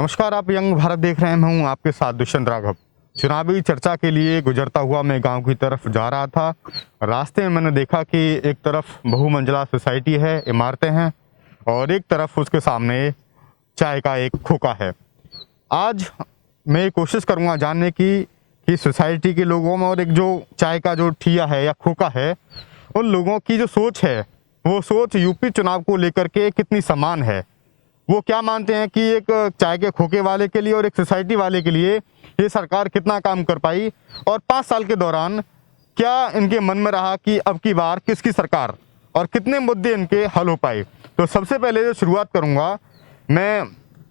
नमस्कार, आप यंग भारत देख रहे हैं। मैं हूं आपके साथ दुष्यंत राघव। चुनावी चर्चा के लिए गुजरता हुआ मैं गांव की तरफ जा रहा था। रास्ते में मैंने देखा कि एक तरफ बहुमंजिला सोसाइटी है, इमारतें हैं, और एक तरफ उसके सामने चाय का एक खोखा है। आज मैं कोशिश करूंगा जानने की कि सोसाइटी के लोगों में और एक जो चाय का जो ठिया है या खोखा है, उन लोगों की जो सोच है, वो सोच यूपी चुनाव को लेकर के कितनी समान है। वो क्या मानते हैं कि एक चाय के खोखे वाले के लिए और एक सोसाइटी वाले के लिए ये सरकार कितना काम कर पाई, और 5 साल के दौरान क्या इनके मन में रहा कि अब की बार किसकी सरकार, और कितने मुद्दे इनके हल हो पाए। तो सबसे पहले जो शुरुआत करूंगा, मैं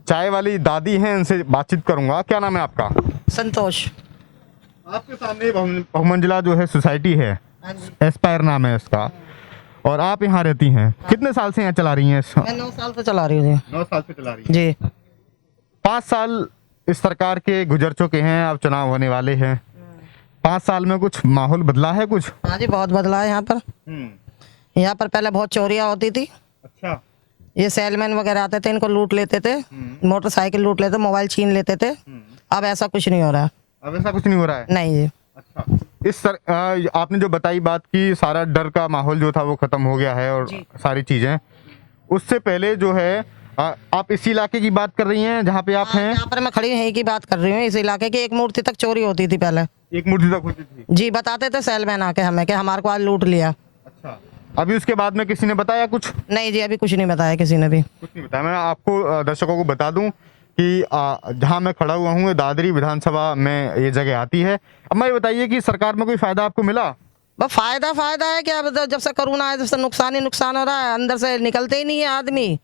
चाय वाली दादी हैं, इनसे बातचीत करूंगा। क्या नाम है आपका? संतोष। आपके सामने बहुमंजिला जो है सोसाइटी है, एस्पायर नाम है इसका, और आप यहाँ रहती हैं। कितने साल से यहाँ चला रही हैं? मैं 9 साल से चला रही हूँ 9 साल से चला रही हैं जी। 5 साल इस सरकार के गुजर चुके हैं, अब चुनाव होने वाले हैं। 5 साल में कुछ माहौल बदला है कुछ? हाँ जी, बहुत बदला है यहाँ पर। यहाँ पर पहले बहुत चोरियाँ होती थी। अच्छा। ये सेलमैन वगैरह आते थे, इनको लूट लेते थे, मोटरसाइकिल लूट लेते, मोबाइल छीन लेते थे। अब ऐसा कुछ नहीं हो रहा है। अब ऐसा कुछ नहीं हो रहा है? नहीं जी। अच्छा, आपने जो बताई बात की, सारा डर का माहौल जो था वो खत्म हो गया है, और सारी चीजें। उससे पहले जो है, आप इसी इलाके की बात कर रही हैं जहाँ पे आप हैं? यहाँ पर मैं खड़ी यहीं की बात कर रही हूँ। इस इलाके की एक मूर्ति तक चोरी होती थी पहले। एक मूर्ति तक होती थी? जी, बताते थे सेलमैन आके हमें कि हमारे को आज लूट लिया। अच्छा, अभी उसके बाद में किसी ने बताया कुछ? नहीं जी, अभी कुछ नहीं बताया किसी ने भी। कुछ नहीं बताया। मैं आपको दर्शकों को बता दूं कि जहां मैं खड़ा हुआ हूं, दादरी विधानसभा में ये जगह आती है। अब मैं ये बताइए कि सरकार में कोई फायदा आपको मिला? बस फायदा है कि अब जब से कोरोना है, जब से नुकसान ही नुकसान हो रहा है। अंदर से निकलते ही नहीं है आदमी।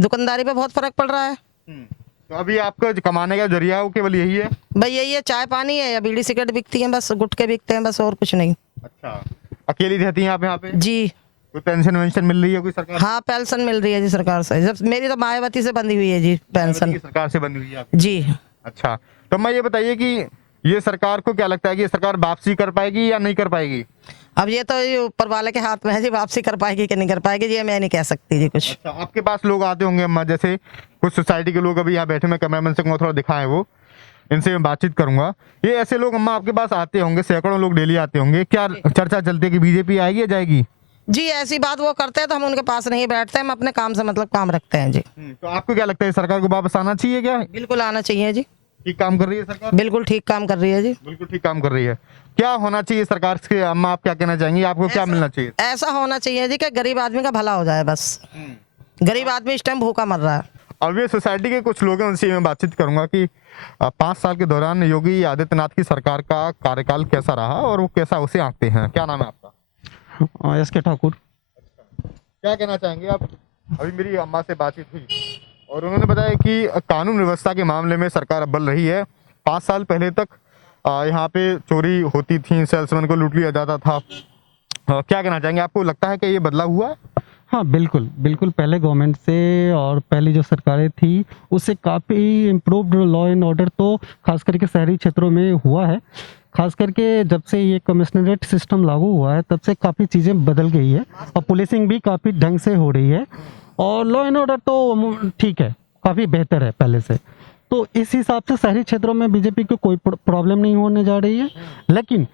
दुकानदारी पे बहुत फर्क पड़ रहा है। तो अभी आपका जो कमाने का जरिया है वो केवल यही है? भाई यही है, चाय पानी है या बीड़ी सिगरेट बिकती है, बस गुटखे बिकते हैं, बस और कुछ नहीं। अच्छा, अकेली रहती हैं आप यहाँ पे? जी। कोई पेंशन वेंशन मिल रही है कोई सरकार? हाँ, पेंशन मिल रही है जी सरकार से। जब मेरी तो मायावती से बंधी हुई है जी पेंशन। सरकार से बंदी हुई है आपकी? जी। अच्छा, तो मैं ये बताइए कि ये सरकार को क्या लगता है कि ये सरकार वापसी कर पाएगी या नहीं कर पाएगी? अब ये तो ये ऊपर वाले के हाथ में है जी, वापसी कर पाएगी कि नहीं कर पाएगी जी, ये मैं नहीं कह सकती जी कुछ। अच्छा, आपके पास लोग आते होंगे अम्मा, जैसे कुछ सोसाइटी के लोग अभी यहाँ बैठे, मैं कैमरामैन से थोड़ा दिखाएं, वो इनसे मैं बातचीत करूंगा। ये ऐसे लोग अम्मा आपके पास आते होंगे, सैकड़ों लोग डेली आते होंगे। क्या चर्चा चलती है कि बीजेपी आएगी या जाएगी? जी, ऐसी बात वो करते हैं तो हम उनके पास नहीं बैठते, हम अपने काम से मतलब काम रखते हैं जी। तो आपको क्या लगता है सरकार को वापस आना चाहिए क्या? बिल्कुल आना चाहिए जी। ठीक काम कर रही है सरकार? बिल्कुल ठीक काम कर रही है जी। बिल्कुल ठीक काम कर रही है। क्या होना चाहिए सरकार से? अम्मा आप क्या कहना चाहेंगी? आपको क्या मिलना चाहिए? ऐसा होना चाहिए जी कि गरीब आदमी का भला हो जाए बस। गरीब आदमी इस टाइम भूखा मर रहा है। अब ये सोसाइटी के कुछ लोग हैं, उनसे मैं बातचीत करूंगा कि 5 साल के दौरान योगी आदित्यनाथ की सरकार का कार्यकाल कैसा रहा और वो कैसा उसे आंकते हैं। क्या नाम है आपका? एस के ठाकुर। क्या कहना चाहेंगे आप? अभी मेरी अम्मा से बातचीत हुई और उन्होंने बताया कि कानून व्यवस्था के मामले में सरकार अव्वल रही है। 5 साल पहले तक यहाँ पे चोरी होती थी, सेल्समैन को लूट लिया जाता था। क्या कहना चाहेंगे? आपको लगता है कि ये बदलाव हुआ है? हाँ बिल्कुल बिल्कुल, पहले गवर्नमेंट से और पहली जो सरकारें थी उससे काफ़ी इम्प्रूव्ड लॉ एंड ऑर्डर तो खास करके शहरी क्षेत्रों में हुआ है। खास करके जब से ये कमिश्नरेट सिस्टम लागू हुआ है तब से काफ़ी चीज़ें बदल गई है और पुलिसिंग भी काफ़ी ढंग से हो रही है और लॉ एंड ऑर्डर तो ठीक है, काफ़ी बेहतर है पहले से। तो इस हिसाब से शहरी क्षेत्रों में बीजेपी को कोई प्रॉब्लम नहीं होने जा रही है। लेकिन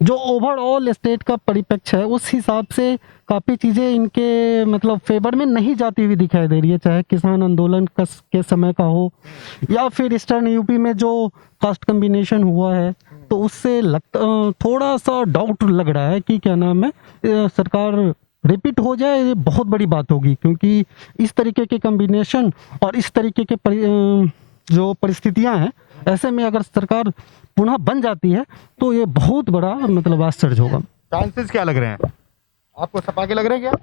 जो ओवरऑल स्टेट का परिप्रेक्ष्य है उस हिसाब से काफ़ी चीज़ें इनके मतलब फेवर में नहीं जाती हुई दिखाई दे रही है, चाहे किसान आंदोलन के समय का हो या फिर ईस्टर्न यूपी में जो कास्ट कम्बिनेशन हुआ है, तो उससे थोड़ा सा डाउट लग रहा है कि क्या नाम है सरकार रिपीट हो जाए, ये बहुत बड़ी बात होगी। क्योंकि इस तरीके के कम्बिनेशन और इस तरीके के जो परिस्थितियां हैं, ऐसे में अगर सरकार पुनः बन जाती है तो ये बहुत बड़ा मतलब आश्चर्य होगा। चांसेस क्या लग रहे हैं आपको? सपा के लग रहे हैं क्या?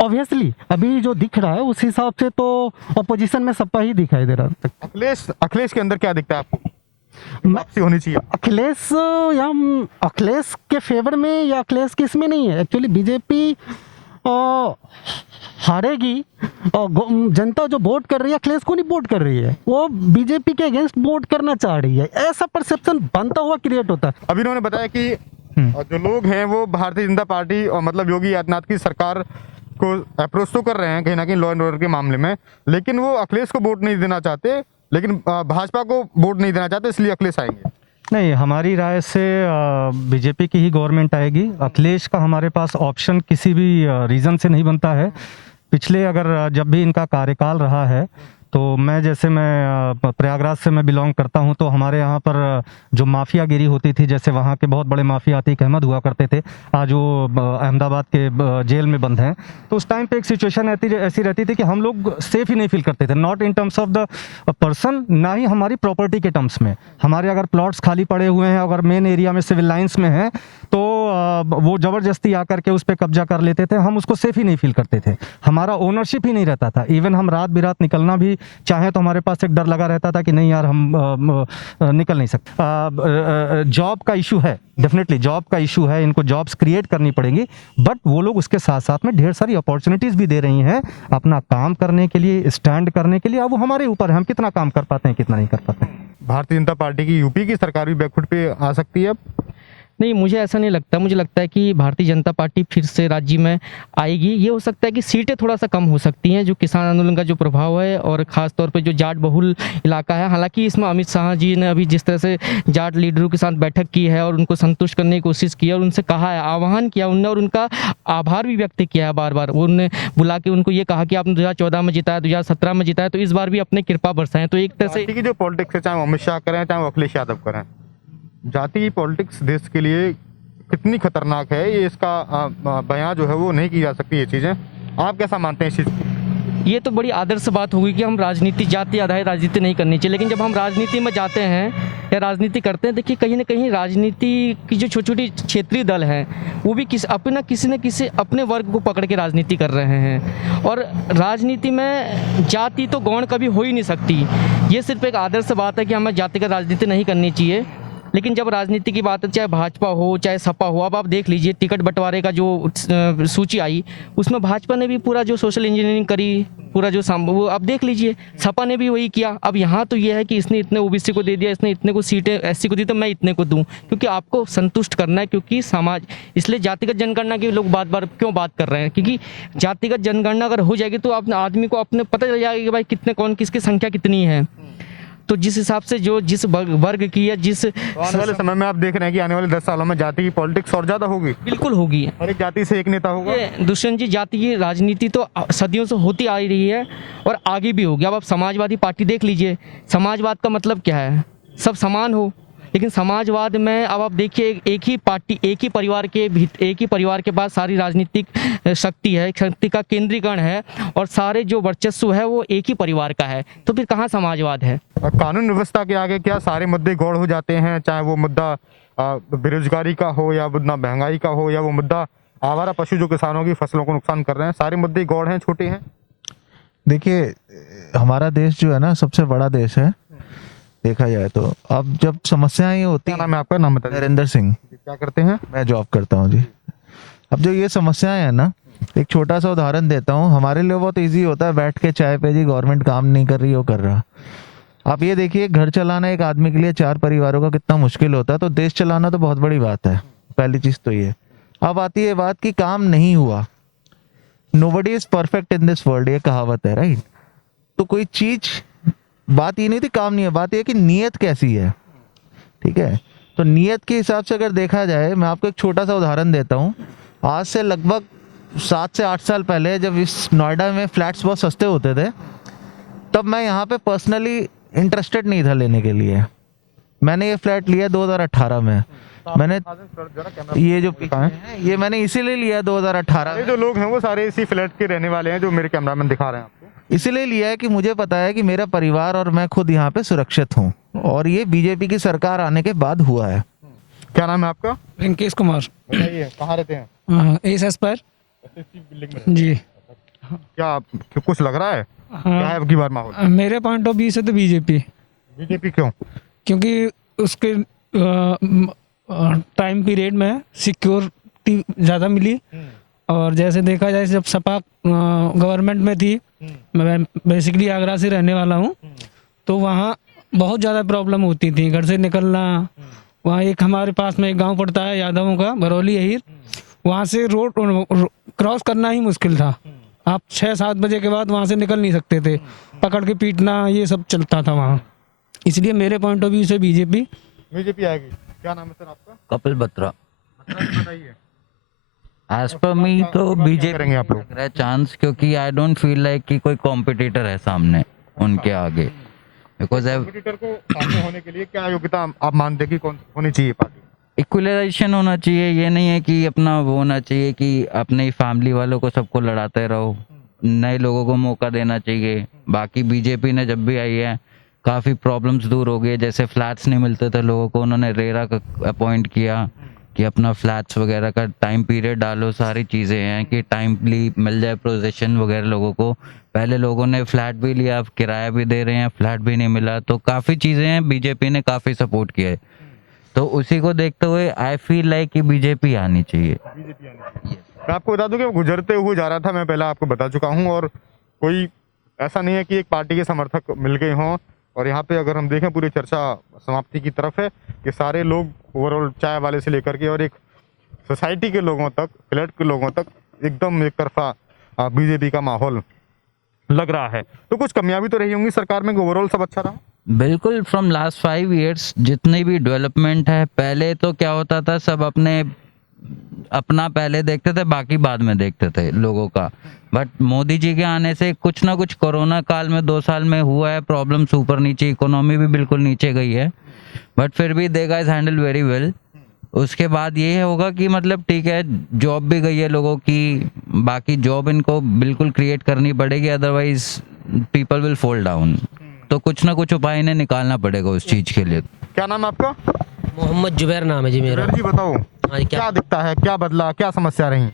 ऑब्वियसली अभी जो दिख रहा है उस हिसाब से तो अपोजिशन में सपा ही दिखाई दे रहा है। अखिलेश के अंदर क्या दिखता है आपको? वापसी होनी चाहिए अखिलेश के फेवर में या अखिलेश के इसमें नहीं है। एक्चुअली बीजेपी हारेगी और जनता जो वोट कर रही है अखिलेश को नहीं वोट कर रही है, वो बीजेपी के अगेंस्ट वोट करना चाह रही है, ऐसा परसेप्शन बनता हुआ क्रिएट होता है। अभी उन्होंने बताया कि जो लोग हैं वो भारतीय जनता पार्टी और मतलब योगी आदित्यनाथ की सरकार को अप्रोच तो कर रहे हैं कहीं ना कहीं लॉ एंड ऑर्डर के मामले में, लेकिन वो अखिलेश को वोट नहीं देना चाहते, लेकिन भाजपा को वोट नहीं देना चाहते, इसलिए अखिलेश आएंगे। नहीं, हमारी राय से बीजेपी की ही गवर्नमेंट आएगी। अखिलेश का हमारे पास ऑप्शन किसी भी रीज़न से नहीं बनता है। पिछले अगर जब भी इनका कार्यकाल रहा है तो मैं प्रयागराज से मैं बिलोंग करता हूं, तो हमारे यहाँ पर जो माफियागिरी होती थी, जैसे वहाँ के बहुत बड़े माफिया अतीक अहमद हुआ करते थे, आज वो अहमदाबाद के जेल में बंद हैं। तो उस टाइम पे एक सिचुएशन ऐसी रहती थी कि हम लोग सेफ ही नहीं फील करते थे, not in terms of the person, ना ही हमारी प्रॉपर्टी के टर्म्स में। हमारे अगर प्लॉट्स खाली पड़े हुए हैं, अगर मेन एरिया में सिविल लाइन्स में हैं, तो वो ज़बरदस्ती आकर के उस पर कब्जा कर लेते थे। हम उसको सेफ ही नहीं फील करते थे, हमारा ओनरशिप ही नहीं रहता था। इवन हम रात बिरात निकलना भी चाहे तो हमारे पास एक डर लगा रहता था कि नहीं यार हम निकल नहीं सकते। जॉब का इशू है, डेफिनेटली जॉब का इशू है, इनको जॉब्स क्रिएट करनी पड़ेंगी, बट वो लोग उसके साथ साथ में ढेर सारी अपॉर्चुनिटीज़ भी दे रही हैं अपना काम करने के लिए, स्टैंड करने के लिए। अब वो हमारे ऊपर है, हम कितना काम कर पाते हैं, कितना नहीं कर पाते हैं। भारतीय जनता पार्टी की यूपी की सरकार भी बैकफुट पे आ सकती है अब? नहीं, मुझे ऐसा नहीं लगता। मुझे लगता है कि भारतीय जनता पार्टी फिर से राज्य में आएगी। ये हो सकता है कि सीटें थोड़ा सा कम हो सकती हैं, जो किसान आंदोलन का जो प्रभाव है, और ख़ास तौर पे जो जाट बहुल इलाका है। हालांकि इसमें अमित शाह जी ने अभी जिस तरह से जाट लीडरों के साथ बैठक की है और उनको संतुष्ट करने की कोशिश की है और उनसे कहा है, आह्वान किया उनने, और उनका आभार भी व्यक्त किया है बार बार। उन्होंने बुला के उनको ये कहा कि आपने 2014 में जिताया, 2017 में जिताया, तो इस बार भी अपने कृपा बरसाएं। तो एक तरह से जाति की जो पॉलिटिक्स है, चाहे वो अमित शाह करें चाहे वो अखिलेश यादव करें, जाति की पॉलिटिक्स देश के लिए कितनी खतरनाक है, ये इसका बयां जो है वो नहीं की जा सकती। ये चीज़ें आप कैसा मानते हैं इस चीज़ को? ये तो बड़ी आदर्श बात होगी कि हम राजनीति, जाति आधारित राजनीति नहीं करनी चाहिए। लेकिन जब हम राजनीति में जाते हैं या राजनीति करते हैं, देखिए कहीं ना कहीं राजनीति की जो छोटी छोटी क्षेत्रीय दल हैं, वो भी किसी न किसी अपने वर्ग को पकड़ के राजनीति कर रहे हैं। और राजनीति में जाति तो गौण कभी हो ही नहीं सकती। ये सिर्फ एक आदर्श बात है कि हमें जातिगत राजनीति नहीं करनी चाहिए। लेकिन जब राजनीति की बात है, चाहे भाजपा हो चाहे सपा हो, अब आप देख लीजिए टिकट बंटवारे का जो सूची आई, उसमें भाजपा ने भी पूरा जो सोशल इंजीनियरिंग करी, पूरा जो वो आप देख लीजिए, सपा ने भी वही किया। अब यहाँ तो ये है कि इसने इतने ओबीसी को दे दिया, इसने इतने को सीटें एससी को दी, तो मैं इतने को दूं, क्योंकि आपको संतुष्ट करना है, क्योंकि समाज। इसलिए जातिगत जनगणना की लोग बार क्यों बात कर रहे हैं, क्योंकि जातिगत जनगणना अगर हो जाएगी तो अपने आदमी को अपने पता चल जाएगा कि भाई कितने कौन किसकी संख्या कितनी है। तो जिस हिसाब से जो जिस वर्ग की या जिस आने वाले समय में आप देख रहे हैं कि आने वाले 10 सालों में जाति की पॉलिटिक्स और ज्यादा होगी। बिल्कुल होगी। हर एक जाति से एक नेता होगा। दुष्यंत जी, जाति की राजनीति तो सदियों से होती आ रही है और आगे भी होगी। अब आप समाजवादी पार्टी देख लीजिए, समाजवाद का मतलब क्या है, सब समान हो। लेकिन समाजवाद में अब आप देखिए एक ही पार्टी, एक ही परिवार के पास सारी राजनीतिक शक्ति है, शक्ति का केंद्रीकरण है, और सारे जो वर्चस्व है वो एक ही परिवार का है। तो फिर कहाँ समाजवाद है? कानून व्यवस्था के आगे क्या सारे मुद्दे गौड़ हो जाते हैं, चाहे वो मुद्दा बेरोजगारी का हो या मुद्दा महंगाई का हो या वो मुद्दा आवारा पशु जो किसानों की फसलों को नुकसान कर रहे हैं, सारे मुद्दे गौड़ हैं, छोटे हैं? देखिए, हमारा देश जो है ना सबसे बड़ा देश है देखा जाए तो। अब जब समस्याएं ये होती क्या नाम है आपका? नाम बताइए। नरेंद्र सिंह। क्या करते हैं? मैं जॉब करता हूँ जी। अब जो ये समस्याएं हैं ना, एक छोटा सा उदाहरण देता हूँ। हमारे लिए बहुत इजी होता है बैठ के चाय पे, जी गवर्नमेंट काम नहीं कर रही, वो कर रहा। आप ये देखिए, घर चलाना एक आदमी के लिए 4 परिवारों का कितना मुश्किल होता है, तो देश चलाना तो बहुत बड़ी बात है। पहली चीज तो ये। अब आती है बात कि काम नहीं हुआ। Nobody is perfect in this world, ये कहावत है, राइट? तो कोई चीज, बात ये नहीं थी काम नहीं है, बात ये कि नीयत कैसी है, ठीक है? तो नीयत के हिसाब से अगर देखा जाए, मैं आपको एक छोटा सा उदाहरण देता हूँ। आज से लगभग 7 से 8 साल पहले जब इस नोएडा में फ्लैट्स बहुत सस्ते होते थे, तब मैं यहाँ पे पर्सनली इंटरेस्टेड नहीं था लेने के लिए। मैंने ये फ्लैट लिया 2018 में। मैंने ये जो है, ये मैंने इसीलिए लिया 2018। जो लोग हैं वो सारे इसी फ्लैट के रहने वाले हैं, जो मेरे कैमरामैन दिखा रहे हैं आपको। इसीलिए लिया है कि मुझे पता है कि मेरा परिवार और मैं खुद यहाँ पे सुरक्षित हूँ, और ये बीजेपी की सरकार आने के बाद हुआ है। क्या नाम है आपका? रिंकेश कुमार। बताइए, कहाँ रहते हैं? एसएस पर जी। क्या कुछ लग रहा है? क्या है अब की बार माहौल? मेरे पॉइंट ऑफ व्यू से तो बीजेपी। बीजेपी क्यों? क्योंकि उसके टाइम पीरियड में सिक्योरिटी ज़्यादा मिली, और जैसे देखा जाए जब सपा गवर्नमेंट में थी, मैं बेसिकली आगरा से रहने वाला हूँ, तो वहाँ बहुत ज़्यादा प्रॉब्लम होती थी घर से निकलना। वहाँ एक हमारे पास में एक गांव पड़ता है यादवों का, बरौली अहीर, वहाँ से रोड क्रॉस करना ही मुश्किल था। आप 6-7 बजे के बाद वहाँ से निकल नहीं सकते थे, पकड़ के पीटना ये सब चलता था वहाँ। इसलिए मेरे पॉइंट ऑफ व्यू से बीजेपी आएगी। क्या नाम है सर आपका? कपिल बत्रा। बताइए एज पर मी तो करेंगे बीजेपी आप लोग? लग रहा है चांस, क्योंकि आई डोंट फील लाइक कि कोई कॉम्पिटिटर है सामने उनके आगे, बिकॉज कॉम्पिटिटर को सामने होने के लिए क्या योग्यता आप मानते हैं कि कौन होनी चाहिए पार्टी? इक्वलाइजेशन होना चाहिए। ये नहीं है कि अपना वो होना चाहिए कि अपने फैमिली वालों को सबको लड़ाते रहो, नए लोगों को मौका देना चाहिए। बाकी बीजेपी ने जब भी आई है काफ़ी प्रॉब्लम्स दूर हो गई, जैसे फ्लैट्स नहीं मिलते थे लोगों को, उन्होंने रेरा का अपॉइंट किया कि अपना फ्लैट्स वगैरह का टाइम पीरियड डालो, सारी चीज़ें हैं कि टाइमली मिल जाए पोजीशन वगैरह लोगों को। पहले लोगों ने फ्लैट भी लिया, अब किराया भी दे रहे हैं, फ्लैट भी नहीं मिला, तो काफ़ी चीज़ें हैं, बीजेपी ने काफ़ी सपोर्ट किया है। तो उसी को देखते हुए आई फील लाइक कि बीजेपी आनी चाहिए। मैं आपको बता दूं कि गुजरते हुए जा रहा था, मैं पहले आपको बता चुका हूं, और कोई ऐसा नहीं है कि एक पार्टी के समर्थक मिल गए हों। और यहाँ पे अगर हम देखें पूरी चर्चा समाप्ति की तरफ है कि सारे लोग ओवरऑल चाय वाले से लेकर के और एक सोसाइटी के लोगों तक, फ्लैट के लोगों तक एकदम एक तरफा बीजेपी का माहौल लग रहा है। तो कुछ कमियां भी तो रही होंगी सरकार में, ओवरऑल सब अच्छा रहा? बिल्कुल, फ्रॉम लास्ट 5 years जितनी भी डेवलपमेंट है, पहले तो क्या होता था सब अपना पहले देखते थे, बाकी बाद में देखते थे लोगों का। बट मोदी जी के आने से कुछ ना कुछ कोरोना काल में 2 साल में हुआ है, प्रॉब्लम्स ऊपर नीचे, इकोनॉमी भी बिल्कुल नीचे गई है, बट फिर भी दे गाइस हैंडल वेरी वेल। उसके बाद ये होगा कि मतलब ठीक है, जॉब भी गई है लोगों की, बाकी जॉब इनको बिल्कुल क्रिएट करनी पड़ेगी, otherwise people will fall down. तो कुछ ना कुछ उपाय इन्हें निकालना पड़ेगा उस चीज के लिए। क्या नाम है आपका? मोहम्मद जुबैर नाम है जी मेरा। जी बताओ, हाँ जी, क्या दिखता है, क्या बदला, क्या समस्या रही?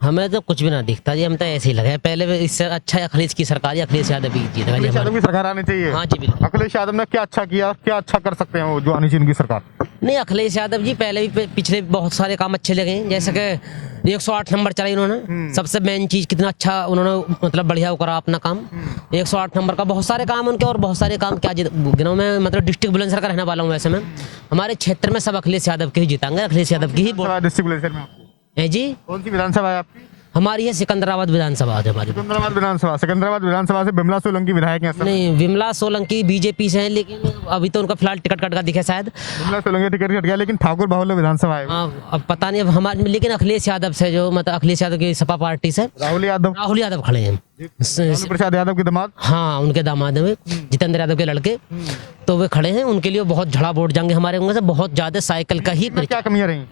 हमें तो कुछ भी ना दिखता जी, हम तो ऐसे ही लगे पहले। इससे अच्छा अखिलेश की सरकार, अखिलेश यादव की जीत है जी अखिलेश यादव हमारी। की सरकार आनी चाहिए। हाँ जी बिल्कुल। अखिलेश यादव ने क्या अच्छा किया, क्या अच्छा कर सकते हैं वो जो आनी चाहिए उनकी सरकार? नहीं, अखिलेश यादव जी पहले भी पिछले बहुत सारे काम अच्छे लगे, जैसे कि 108 नंबर चलाई उन्होंने। सबसे मेन चीज कितना अच्छा उन्होंने मतलब बढ़िया वो करा अपना काम। 108 नंबर का बहुत सारे काम उनके, और बहुत सारे काम क्या गिनों में, मतलब डिस्ट्रिक्ट बुलंदशहर का रहने वाला हूँ वैसे मैं। हमारे क्षेत्र में सब अखिलेश यादव के ही जीतेंगे, अखिलेश यादव की ही डिस्ट्रिक्ट बुलंदशहर में आपको है जी। कौन सी विधानसभा है आपकी? हमारी है सिकंदराबाद विधानसभा है हमारी। सिकंदराबाद विधानसभा से बिमला सोलंकी विधायक हैं सर। नहीं, विमला सोलंकी बीजेपी से हैं, लेकिन अभी तो उनका फिलहाल टिकट कट का दिखे शायद। बिमला सोलंकी टिकट कट गया, लेकिन ठाकुर बाहुल्य विधानसभा है। हाँ, अब पता नहीं अब हमारे, लेकिन अखिलेश यादव से जो मतलब अखिलेश यादव की सपा पार्टी से राहुल यादव खड़े हैं। लालू प्रसाद यादव के दामाद। हाँ, उनके दामाद में जितेंद्र यादव के लड़के, तो वे खड़े हैं। उनके लिए बहुत झड़ा वोट जाएंगे हमारे होंगे से, बहुत ज्यादा साइकिल का ही। क्या कमियां रही?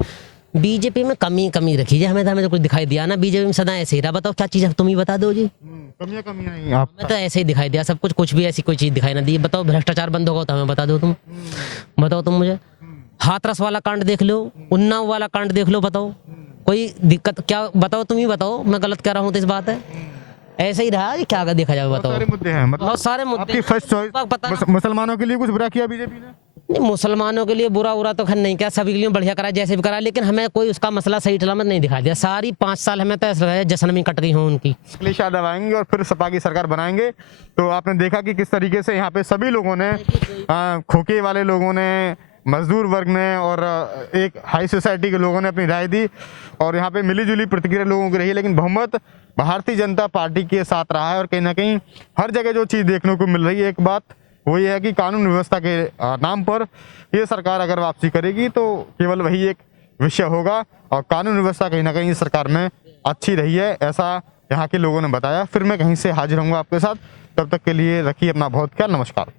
बीजेपी में कमी रखी है, हमें तो कुछ दिखाई दिया ना। बीजेपी में सदा ऐसे ही रहा। बताओ क्या चीज है, तुम ही बता दो जी। कमियां नहीं आप? हमें तो ऐसे ही दिखाई दिया सब कुछ भी ऐसी कोई चीज दिखाई ना दी। बताओ भ्रष्टाचार बंद होगा तो हमें बता दो तुम। बताओ तुम मुझे, हाथरस वाला कांड देख लो, उन्नाव वाला कांड देख लो, बताओ कोई दिक्कत क्या? बताओ तुम ही बताओ, मैं गलत कह रहा हूँ तो इस बात है। ऐसे ही रहा, क्या देखा जाए बताओ। सारे मुद्दे हैं, मतलब बहुत सारे मुद्दे। आपकी फर्स्ट चॉइस मुसलमानों के लिए कुछ बुरा किया बीजेपी ने? नहीं, मुसलमानों के लिए बुरा तो खैर नहीं क्या, सभी के लिए बढ़िया करा, जैसे भी करा, लेकिन हमें कोई उसका मसला सही सलामत नहीं दिखा दिया। सारी 5 साल हमें तो ऐसा लगा जश्न में कट गई हो उनकी। अखिलेश यादव आएंगे और फिर सपा की सरकार बनाएंगे, तो आपने देखा कि किस तरीके से यहाँ पे सभी लोगों ने, खोके वाले लोगों ने, मजदूर वर्ग ने और एक हाई सोसाइटी के लोगों ने अपनी राय दी, और यहाँ पे मिली जुली प्रतिक्रिया लोगों की रही। लेकिन बहुमत भारतीय जनता पार्टी के साथ रहा है, और कहीं ना कहीं हर जगह जो चीज़ देखने को मिल रही है, एक बात वो ये है कि कानून व्यवस्था के नाम पर ये सरकार अगर वापसी करेगी तो केवल वही एक विषय होगा, और कानून व्यवस्था कहीं ना कहीं सरकार में अच्छी रही है, ऐसा यहाँ के लोगों ने बताया। फिर मैं कहीं से हाजिर रहूँगा आपके साथ, तब तक के लिए रखिए अपना बहुत ख्याल। नमस्कार।